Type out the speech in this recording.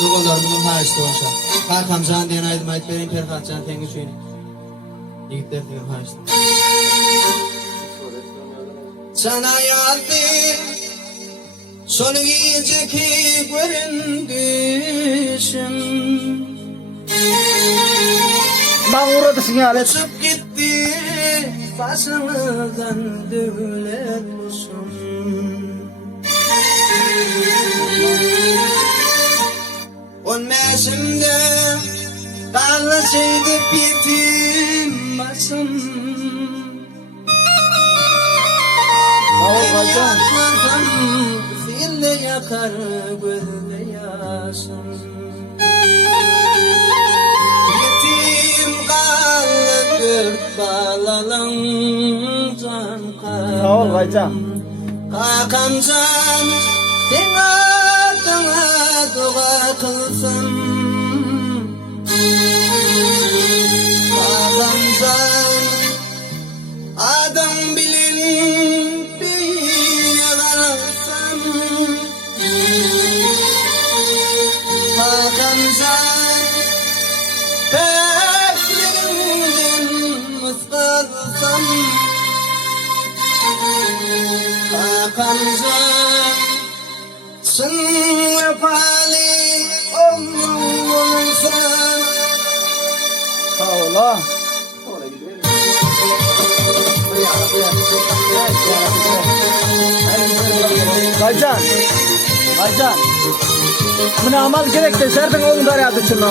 Dogalar bugün haýyşdy bolşa. Hakamjan diýen aýdym aýdyp berýän Ferhatjan teňi üçin. Ýigitler diýen haýyşdy. Sana ýadim şonu geceki göründüşüm. Mağurada sinyal et. Uçup gitti başımızdan dövülen kuşum. On meşimde kalışıydı bitim başım. Yakmasam zille yakar gözde yaşım. Yetim kaldı dört balalım can Sağ ol Gaycan. Kakamcan sen adına dua kılsın. Kakamcan adam bilin bir yarasın. Kakamcan kalplerinden mıskalsın. Hakancan sınır pali olmuşsan. Sağ ol ha. Gaycan. Gaycan. Buna amal gerek de serdin oğlum da aradı şunu.